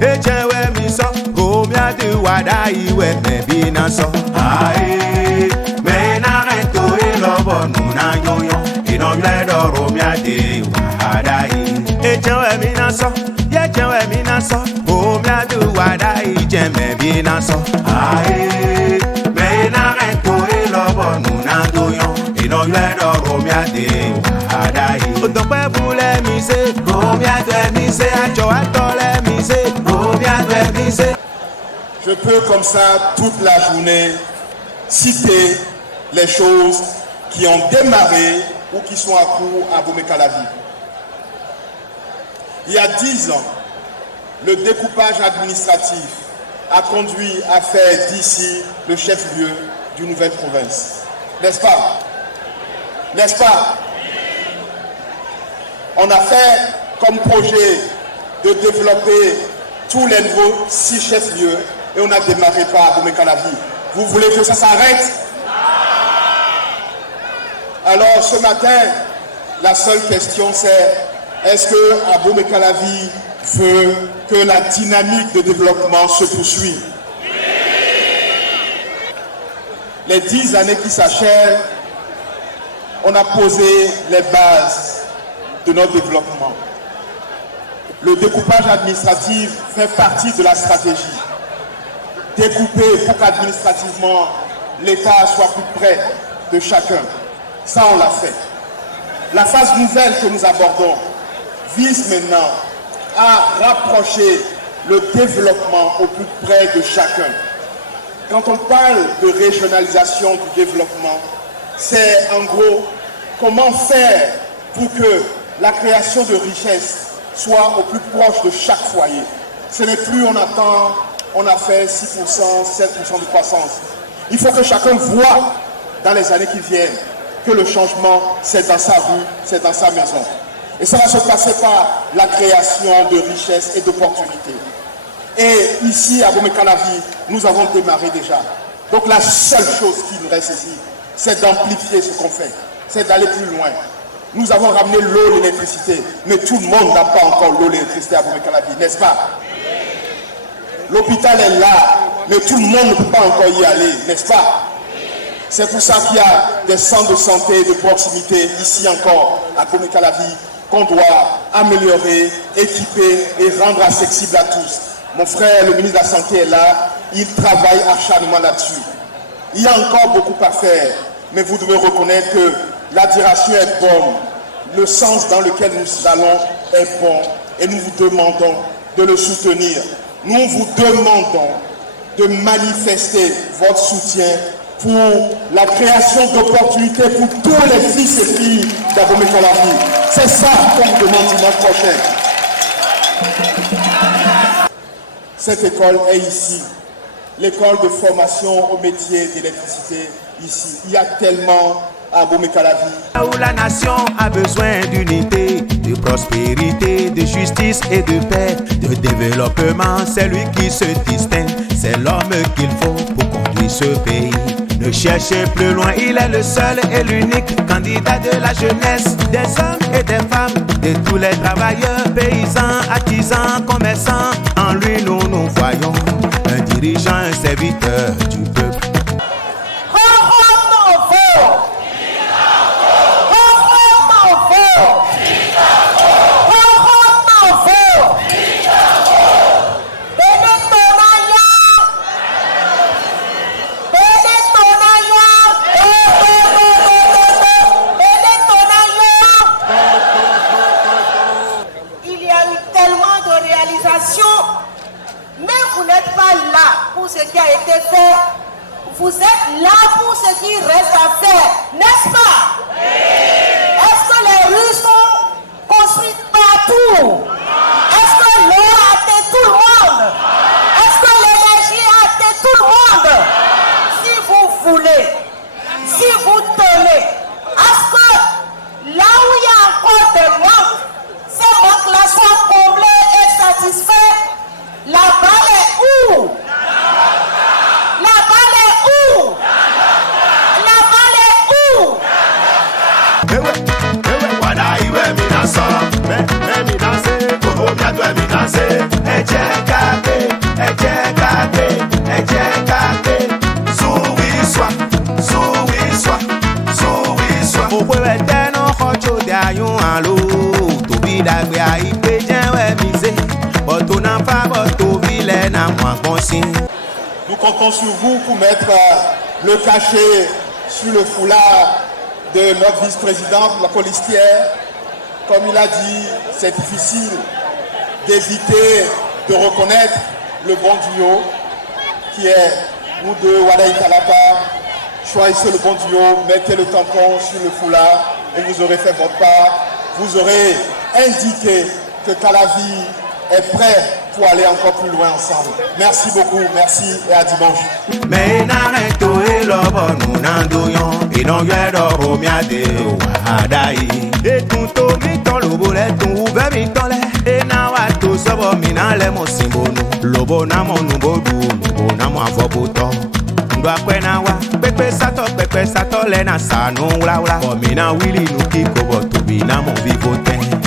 echewe mi so omia de wada iwe me bi na so ae me na reto ilobo nu na yoyo ino bledo romia de wada echewe mi na so yechewe mi na so omia de wada ije me bi na so ae me na reto ilobo nu na yoyo ino bledo romia de wada otope bule mi se romia de mi se ajo atole mi se. Je peux comme ça toute la journée citer les choses qui ont démarré ou qui sont à cours à Abomey-Calavi. Il y a 10 ans, le découpage administratif a conduit à faire d'ici le chef-lieu d'une nouvelle province. N'est-ce pas? N'est-ce pas? On a fait comme projet de développer tous les nouveaux 6 chefs-lieux et on a démarré par Abomey-Calavi. Vous voulez que ça s'arrête? Alors ce matin, la seule question c'est est-ce que Abomey-Calavi veut que la dynamique de développement se poursuive? Les 10 années qui s'achèvent, on a posé les bases de notre développement. Le découpage administratif fait partie de la stratégie. Découper pour qu'administrativement l'État soit plus près de chacun. Ça, on l'a fait. La phase nouvelle que nous abordons vise maintenant à rapprocher le développement au plus près de chacun. Quand on parle de régionalisation du développement, c'est en gros comment faire pour que la création de richesses soit au plus proche de chaque foyer. Ce n'est plus on attend, on a fait 6%, 7% de croissance. Il faut que chacun voit dans les années qui viennent que le changement, c'est dans sa rue, c'est dans sa maison. Et ça va se passer par la création de richesses et d'opportunités. Et ici, à Abomey-Calavi, nous avons démarré déjà. Donc la seule chose qui nous reste ici, c'est d'amplifier ce qu'on fait, c'est d'aller plus loin. Nous avons ramené l'eau, l'électricité, mais tout le monde n'a pas encore l'eau, l'électricité à Abomey-Calavi, n'est-ce pas? L'hôpital est là, mais tout le monde ne peut pas encore y aller, n'est-ce pas? C'est pour ça qu'il y a des centres de santé de proximité ici encore à Abomey-Calavi qu'on doit améliorer, équiper et rendre accessible à tous. Mon frère, le ministre de la Santé est là, il travaille acharnement là-dessus. Il y a encore beaucoup à faire, mais vous devez reconnaître que la direction est bonne, le sens dans lequel nous allons est bon et nous vous demandons de le soutenir. Nous vous demandons de manifester votre soutien pour la création d'opportunités pour tous les fils et filles d'Abomey-Calavi. C'est ça qu'on vous demande dimanche prochain. Cette école est ici, l'école de formation au métier d'électricité ici. Il y a tellement à Abomey-Calavi. Où la nation a besoin d'unité, de prospérité, de justice et de paix, de développement, c'est lui qui se distingue, c'est l'homme qu'il faut pour conduire ce pays. Ne cherchez plus loin, il est le seul et l'unique candidat de la jeunesse, des hommes et des femmes, de tous les travailleurs, paysans, artisans, commerçants. En lui nous voyons un dirigeant, un serviteur du peuple. Mais vous n'êtes pas là pour ce qui a été fait. Vous êtes là pour ce qui reste à faire, n'est-ce pas? Oui. Est-ce que les rues sont construites partout? Est-ce que l'eau a atteint tout le monde? Est-ce que l'énergie a atteint tout le monde? Si vous voulez, si vous tenez, est-ce que là où il y a encore des manques, ces manques-là soient comblés et satisfaits? La balle est où? La balle est où? La balle est où? Ewe, wada iwe mi na so, me mi na se, koko mi adwe mi to na fabo to vile na mwangonsi. Nous comptons sur vous pour mettre le cachet sur le foulard de notre vice-présidente, la colistière. Comme il a dit, c'est difficile d'éviter de reconnaître le bon duo qui est nous deux, Wadaï Kalapa. Choisissez le bon duo, mettez le tampon sur le foulard et vous aurez fait votre part. Vous aurez indiqué que Calavi est prêt pour aller encore plus loin ensemble. Merci beaucoup, merci et à dimanche. Mais n'arrête et l'obo nous n'andoyon et non y'a d'oro miade wahadai. Et tout mi ton lobo le ton ouvert mi ton le et na wa to sobo mi na le mo simbonu. Lobo na mo nubodu lobo na mo avoboto. Ndo akwe na wa pepe sato le na sanu wla wla. Komina wili nuki kobo to bi na mo vivoten.